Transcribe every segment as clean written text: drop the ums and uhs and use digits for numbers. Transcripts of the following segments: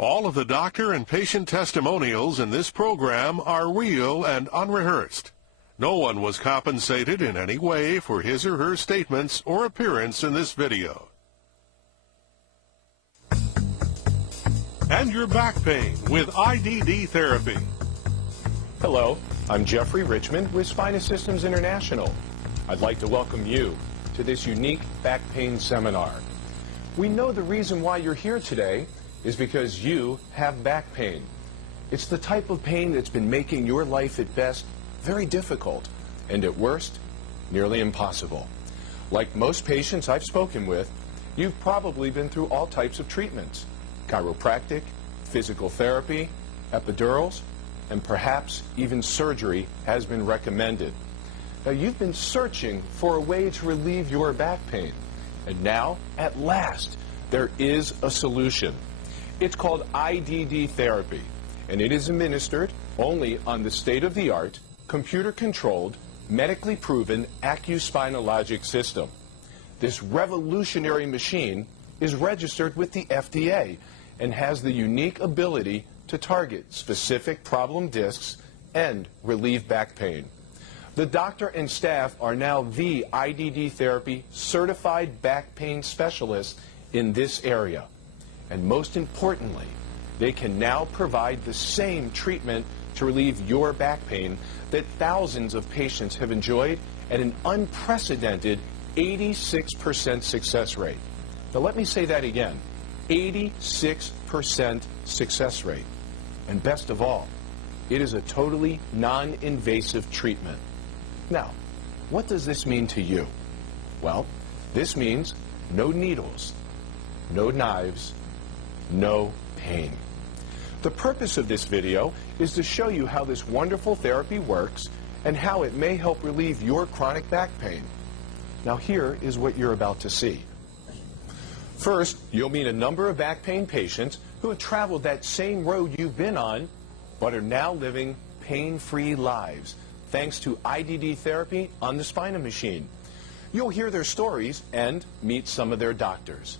All of the doctor and patient testimonials in this program are real and unrehearsed. No one was compensated in any way for his or her statements or appearance in this video. And your back pain with IDD Therapy. Hello, I'm Jeffrey Richmond with Spinal Systems International. I'd like to welcome you to this unique back pain seminar. We know the reason why you're here today is because you have back pain. It's the type of pain that's been making your life at best very difficult and at worst nearly impossible. Like most patients I've spoken with, you've probably been through all types of treatments: chiropractic, physical therapy, epidurals, and perhaps even surgery has been recommended. Now, you've been searching for a way to relieve your back pain, and now, at last, there is a solution. It's called IDD Therapy, and it is administered only on the state-of-the-art, computer-controlled, medically proven accuspinalogic system. This revolutionary machine is registered with the FDA and has the unique ability to target specific problem discs and relieve back pain. The doctor and staff are now the IDD Therapy certified back pain specialists in this area. And most importantly, they can now provide the same treatment to relieve your back pain that thousands of patients have enjoyed at an unprecedented 86% success rate. Now let me say that again, 86% success rate. And best of all, it is a totally non-invasive treatment. Now, what does this mean to you? Well, this means no needles, no knives, no pain. The purpose of this video is to show you how this wonderful therapy works and how it may help relieve your chronic back pain. Now here is what you're about to see. First, you'll meet a number of back pain patients who have traveled that same road you've been on, but are now living pain-free lives, thanks to IDD Therapy on the Spinal machine. You'll hear their stories and meet some of their doctors.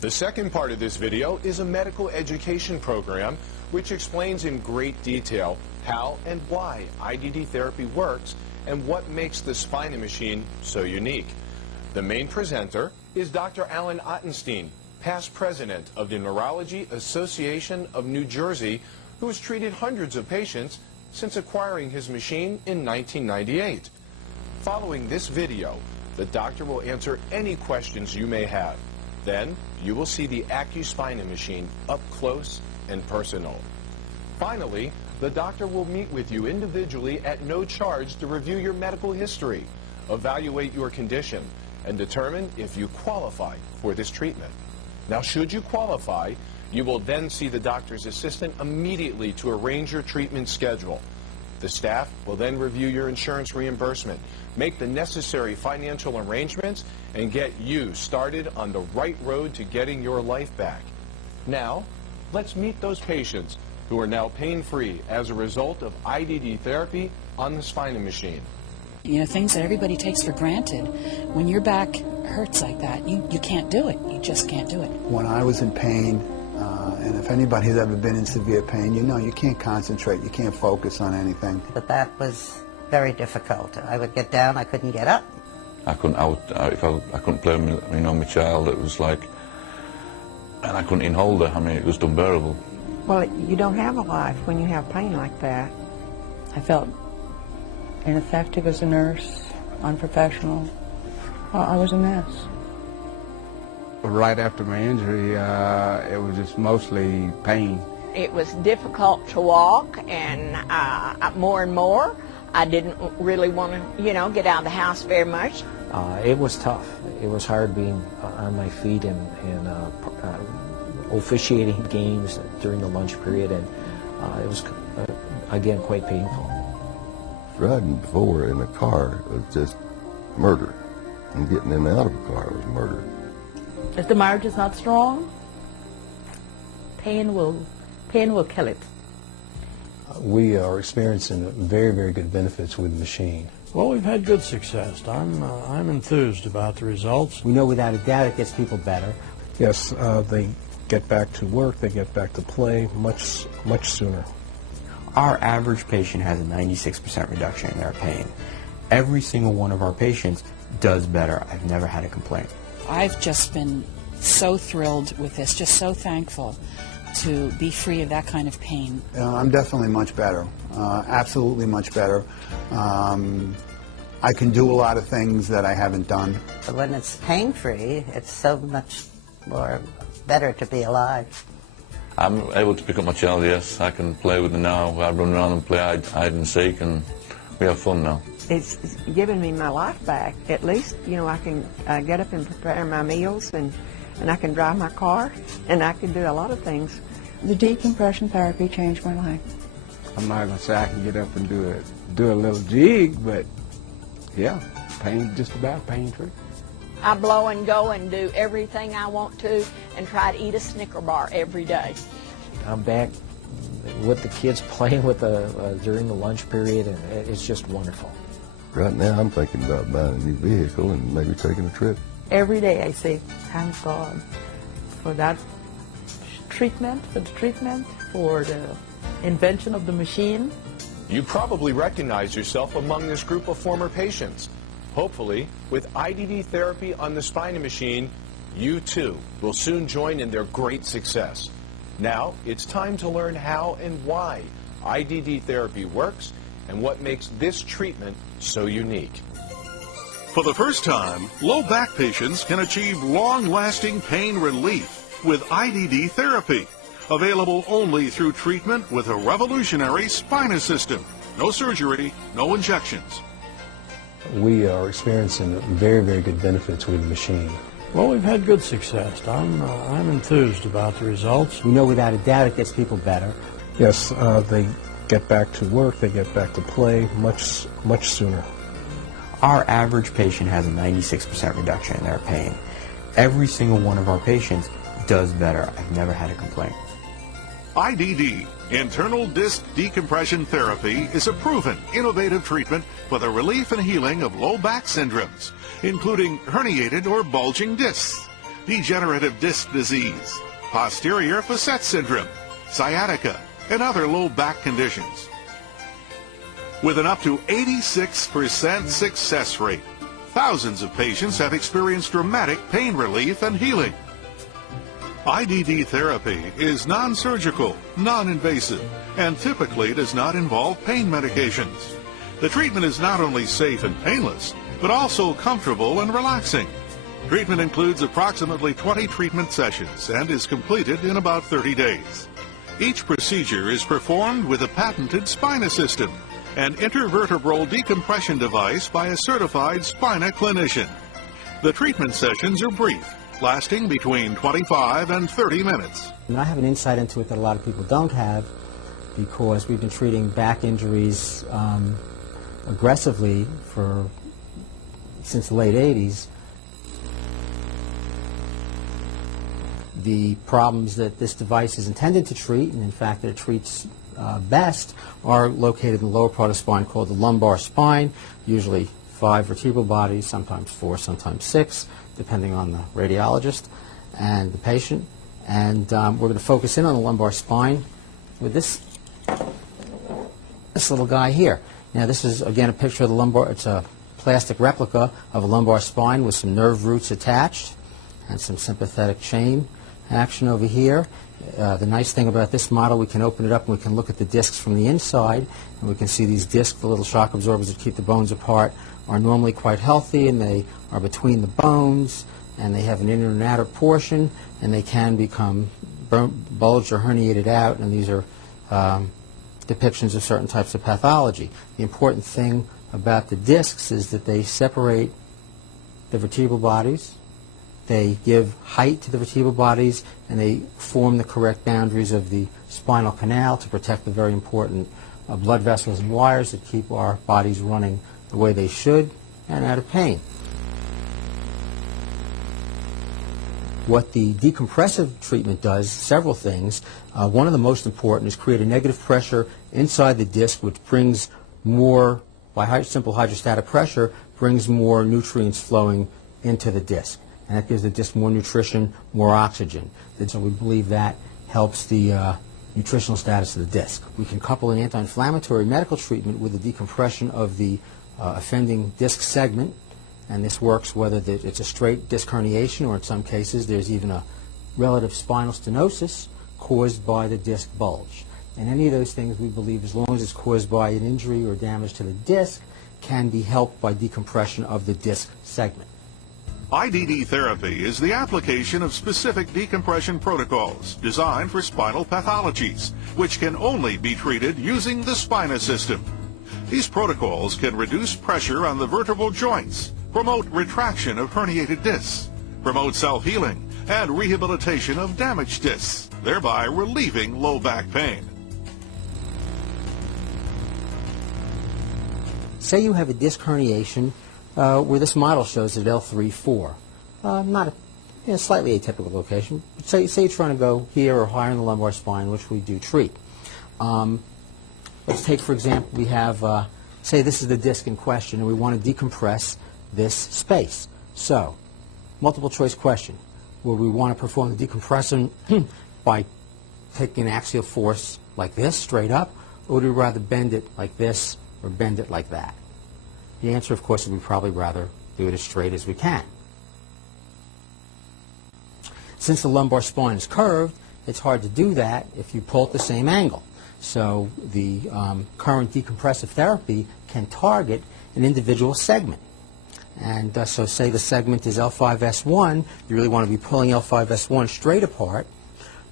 The second part of this video is a medical education program which explains in great detail how and why IDD Therapy works and what makes the Spinal machine so unique. The main presenter is Dr. Alan Ottenstein, past president of the Neurology Association of New Jersey, who has treated hundreds of patients since acquiring his machine in 1998. Following this video, the doctor will answer any questions you may have. Then you will see the AccuSpinal machine up close and personal. Finally, the doctor will meet with you individually at no charge to review your medical history, evaluate your condition, and determine if you qualify for this treatment. Now, should you qualify, you will then see the doctor's assistant immediately to arrange your treatment schedule. The staff will then review your insurance reimbursement, make the necessary financial arrangements, and get you started on the right road to getting your life back. Now, let's meet those patients who are now pain-free as a result of IDD Therapy on the Spinal machine. You know, things that everybody takes for granted. When your back hurts like that, you can't do it. You just can't do it. When I was in pain, and if anybody's ever been in severe pain, you know you can't concentrate, you can't focus on anything. But that was very difficult. I would get down, I couldn't get up. I couldn't play with my child. It was like, and I couldn't even hold her. I mean, it was unbearable. Well, you don't have a life when you have pain like that. I felt ineffective as a nurse, unprofessional. I was a mess. Right after my injury, it was just mostly pain. It was difficult to walk, and more and more, I didn't really want to, get out of the house very much. It was tough. It was hard being on my feet and officiating games during the lunch period, and it was, again, quite painful. Riding before in a car was just murder, and getting in and out of a car was murder. If the marriage is not strong, pain will kill it. We are experiencing very, very good benefits with the machine. Well, we've had good success. I'm enthused about the results. We know without a doubt it gets people better. Yes, the get back to work, they get back to play much sooner. Our average patient has a 96% reduction in their pain. Every single one of our patients does better. I've never had a complaint. I've just been so thrilled with this, just so thankful to be free of that kind of pain. I'm definitely much better, absolutely much better. I can do a lot of things that I haven't done. But when it's pain-free, it's so much more better to be alive. I'm able to pick up my child, yes. I can play with her now. I run around and play hide and seek, and we have fun now. It's given me my life back. At least, you know, I can get up and prepare my meals, and I can drive my car, and I can do a lot of things. The decompression therapy changed my life. I'm not going to say I can get up and do a little jig, but yeah, just about pain-free. I blow and go and do everything I want to and try to eat a Snicker bar every day. I'm back with the kids playing with during the lunch period, and it's just wonderful. Right now I'm thinking about buying a new vehicle and maybe taking a trip. Every day I say, thank God for that treatment, for the invention of the machine. You probably recognize yourself among this group of former patients. Hopefully, with IDD therapy on the spine machine, you too will soon join in their great success. Now, it's time to learn how and why IDD therapy works and what makes this treatment so unique. For the first time, low back patients can achieve long-lasting pain relief with IDD therapy, available only through treatment with a revolutionary spinal system. No surgery, no injections. We are experiencing very, very good benefits with the machine. Well, we've had good success. I'm enthused about the results. We know without a doubt it gets people better. Yes, they get back to work, they get back to play much sooner. Our average patient has a 96% reduction in their pain. Every single one of our patients does better. I've never had a complaint. IDD, internal disc decompression therapy, is a proven, innovative treatment for the relief and healing of low back syndromes, including herniated or bulging discs, degenerative disc disease, posterior facet syndrome, sciatica, and other low back conditions. With an up to 86% success rate, thousands of patients have experienced dramatic pain relief and healing. IDD therapy is non-surgical, non-invasive, and typically does not involve pain medications. The treatment is not only safe and painless, but also comfortable and relaxing. Treatment includes approximately 20 treatment sessions and is completed in about 30 days. Each procedure is performed with a patented spina system, an intervertebral decompression device by a certified spina clinician. The treatment sessions are brief, lasting between 25 and 30 minutes. And I have an insight into it that a lot of people don't have, because we've been treating back injuries aggressively since the late 80s. The problems that this device is intended to treat, and in fact that it treats best, are located in the lower part of the spine called the lumbar spine, usually 5 vertebral bodies, sometimes 4, sometimes 6, depending on the radiologist and the patient. And we're going to focus in on the lumbar spine with this little guy here. Now this is, again, a picture of the lumbar. It's a plastic replica of a lumbar spine with some nerve roots attached and some sympathetic chain action over here. The nice thing about this model, we can open it up and we can look at the discs from the inside, and we can see these discs, the little shock absorbers that keep the bones apart, are normally quite healthy, and they are between the bones, and they have an inner and outer portion, and they can become bulged or herniated out, and these are depictions of certain types of pathology. The important thing about the discs is that they separate the vertebral bodies, they give height to the vertebral bodies, and they form the correct boundaries of the spinal canal to protect the very important blood vessels and wires that keep our bodies running the way they should and out of pain. What the decompressive treatment does, several things. One of the most important is create a negative pressure inside the disc, which brings more, by simple hydrostatic pressure, brings more nutrients flowing into the disc. and that gives the disc more nutrition, more oxygen. And so we believe that helps the nutritional status of the disc. We can couple an anti-inflammatory medical treatment with the decompression of the offending disc segment, and this works whether it's a straight disc herniation or in some cases there's even a relative spinal stenosis caused by the disc bulge. And any of those things we believe, as long as it's caused by an injury or damage to the disc, can be helped by decompression of the disc segment. IDD therapy is the application of specific decompression protocols designed for spinal pathologies, which can only be treated using the spina system. These protocols can reduce pressure on the vertebral joints, promote retraction of herniated discs, promote self-healing, and rehabilitation of damaged discs, thereby relieving low back pain. Say you have a disc herniation where this model shows at L3-4. Not a slightly atypical location. Say you're trying to go here or higher in the lumbar spine, which we do treat. Let's take, for example, we have, say this is the disc in question, and we want to decompress this space. So, multiple choice question. Would we want to perform the decompression by taking an axial force like this, straight up, or would we rather bend it like this or bend it like that? The answer, of course, is we'd probably rather do it as straight as we can. Since the lumbar spine is curved, it's hard to do that if you pull at the same angle. So the current decompressive therapy can target an individual segment. And so say the segment is L5-S1, you really want to be pulling L5-S1 straight apart.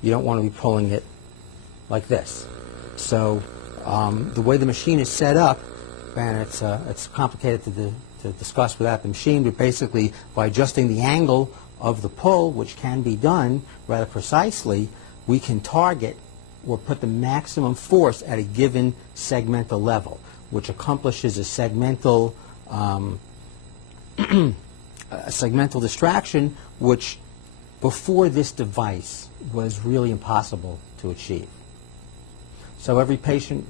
You don't want to be pulling it like this. So the way the machine is set up, and it's complicated to discuss without the machine, but basically by adjusting the angle of the pull, which can be done rather precisely, we can target or put the maximum force at a given segmental level, which accomplishes a segmental distraction, which before this device was really impossible to achieve. So every patient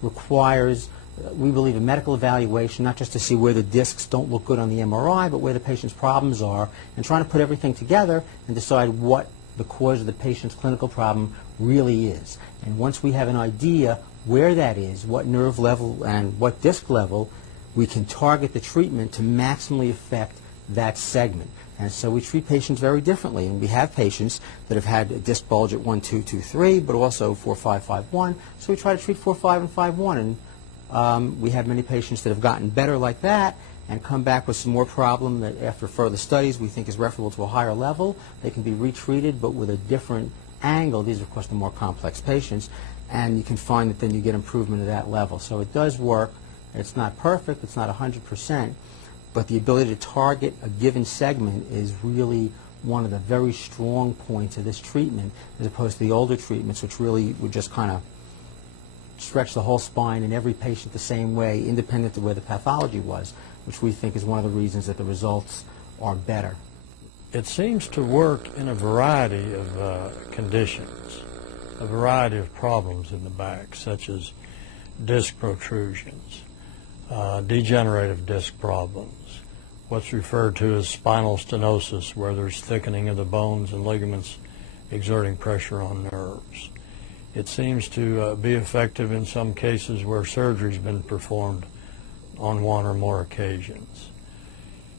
requires, we believe, a medical evaluation, not just to see where the discs don't look good on the MRI, but where the patient's problems are, and trying to put everything together and decide what the cause of the patient's clinical problem really is. And once we have an idea where that is, what nerve level and what disc level, we can target the treatment to maximally affect that segment. And so we treat patients very differently. And we have patients that have had a disc bulge at 1, 2, 2, 3, but also 4, 5, 5, 1. So we try to treat 4, 5, and 5, 1. And we have many patients that have gotten better like that and come back with some more problem that after further studies we think is referable to a higher level. They can be retreated but with a different angle. These are, of course, the more complex patients. And you can find that then you get improvement at that level. So it does work. It's not perfect. It's not 100%. But the ability to target a given segment is really one of the very strong points of this treatment, as opposed to the older treatments, which really would just kind of stretch the whole spine in every patient the same way, independent of where the pathology was, which we think is one of the reasons that the results are better. It seems to work in a variety of conditions, a variety of problems in the back, such as disc protrusions, degenerative disc problems, what's referred to as spinal stenosis, where there's thickening of the bones and ligaments exerting pressure on nerves. It seems to be effective in some cases where surgery's been performed on one or more occasions.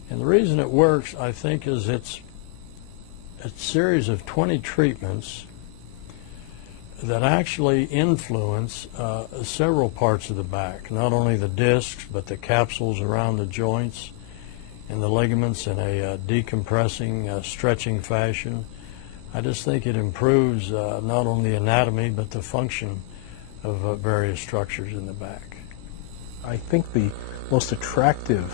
And the reason it works, I think, is it's a series of 20 treatments that actually influence several parts of the back, not only the discs, but the capsules around the joints and the ligaments in a decompressing, stretching fashion. I just think it improves not only anatomy, but the function of various structures in the back. I think the most attractive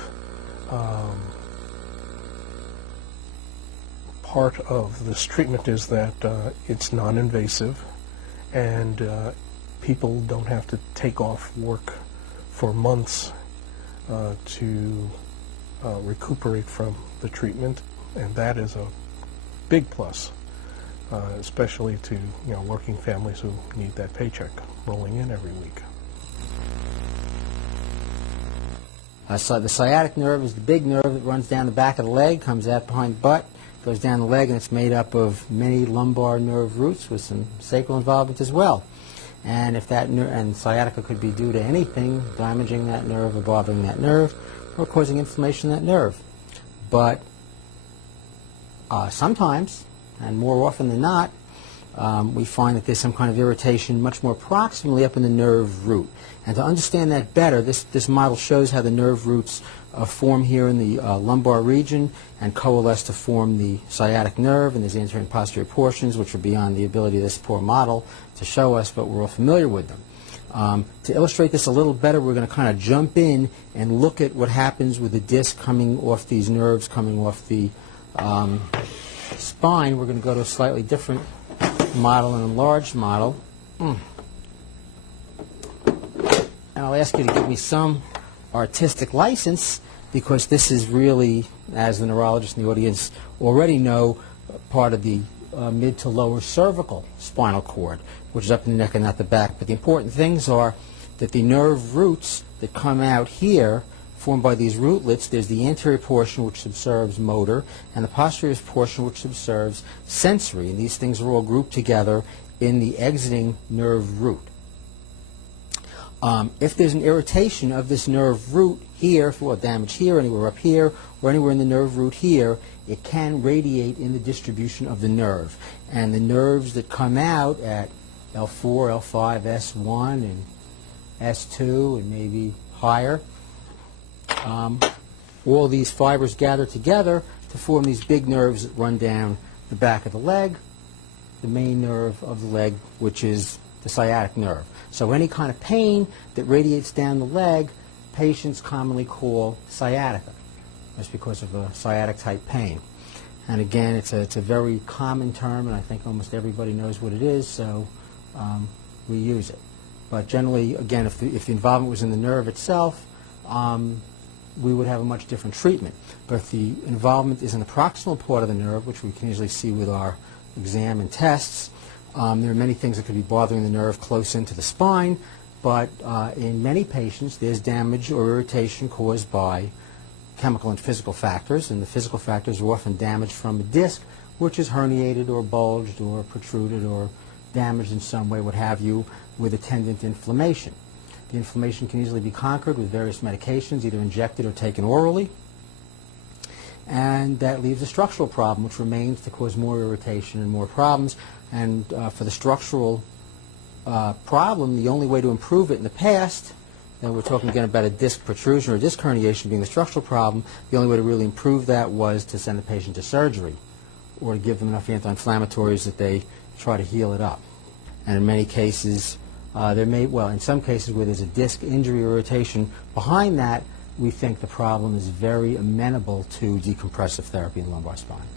part of this treatment is that it's non-invasive, and people don't have to take off work for months to recuperate from the treatment, and that is a big plus, especially to working families who need that paycheck rolling in every week. So the sciatic nerve is the big nerve that runs down the back of the leg, comes out behind the butt, goes down the leg, and it's made up of many lumbar nerve roots with some sacral involvement as well. And if that and sciatica could be due to anything, damaging that nerve or bothering that nerve, or causing inflammation in that nerve. But sometimes, and more often than not, we find that there's some kind of irritation much more proximally up in the nerve root. And to understand that better, this model shows how the nerve roots form here in the lumbar region and coalesce to form the sciatic nerve, and there's anterior and posterior portions which are beyond the ability of this poor model to show us, but we're all familiar with them. To illustrate this a little better, we're going to kind of jump in and look at what happens with the disc coming off these nerves, coming off the spine. We're going to go to a slightly different model, an enlarged model. And I'll ask you to give me some artistic license, because this is really, as the neurologists in the audience already know, part of the mid to lower cervical spinal cord, which is up in the neck and not the back. But the important things are that the nerve roots that come out here, formed by these rootlets, there's the anterior portion which subserves motor, and the posterior portion which subserves sensory. And these things are all grouped together in the exiting nerve root. If there's an irritation of this nerve root here, if damage here, anywhere up here, or anywhere in the nerve root here, it can radiate in the distribution of the nerve. And the nerves that come out at L4, L5, S1, and S2, and maybe higher, all these fibers gather together to form these big nerves that run down the back of the leg, the main nerve of the leg, which is the sciatic nerve. So any kind of pain that radiates down the leg, patients commonly call sciatica. That's because of a sciatic type pain. And again, it's a very common term, and I think almost everybody knows what it is, so we use it. But generally, again, if the involvement was in the nerve itself, we would have a much different treatment. But if the involvement is in the proximal part of the nerve, which we can usually see with our exam and tests, there are many things that could be bothering the nerve close into the spine, but in many patients there's damage or irritation caused by chemical and physical factors, and the physical factors are often damage from a disc which is herniated or bulged or protruded or damaged in some way, what have you, with attendant inflammation. The inflammation can easily be conquered with various medications, either injected or taken orally, and that leaves a structural problem which remains to cause more irritation and more problems. And for the structural problem, the only way to improve it in the past, and we're talking again about a disc protrusion or a disc herniation being the structural problem, the only way to really improve that was to send the patient to surgery or to give them enough anti-inflammatories that they try to heal it up. And in many cases, in some cases where there's a disc injury or irritation behind that, we think the problem is very amenable to decompressive therapy in the lumbar spine.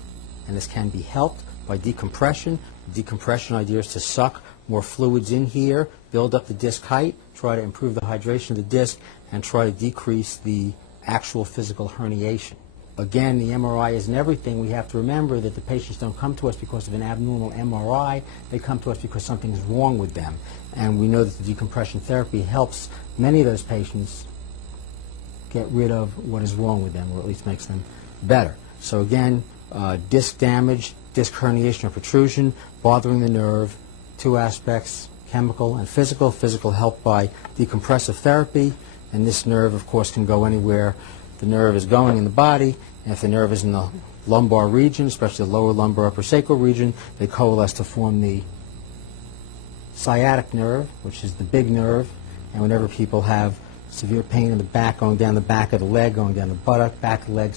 And this can be helped by decompression. The decompression idea is to suck more fluids in here, build up the disc height, try to improve the hydration of the disc, and try to decrease the actual physical herniation. Again, the MRI isn't everything. We have to remember that the patients don't come to us because of an abnormal MRI. They come to us because something is wrong with them. And we know that the decompression therapy helps many of those patients get rid of what is wrong with them, or at least makes them better. So again, disc damage, disc herniation or protrusion, bothering the nerve, two aspects, chemical and physical. Physical helped by decompressive therapy, and this nerve, of course, can go anywhere the nerve is going in the body. And if the nerve is in the lumbar region, especially the lower lumbar upper sacral region, they coalesce to form the sciatic nerve, which is the big nerve. And whenever people have severe pain in the back, going down the back of the leg, going down the buttock, back of the leg,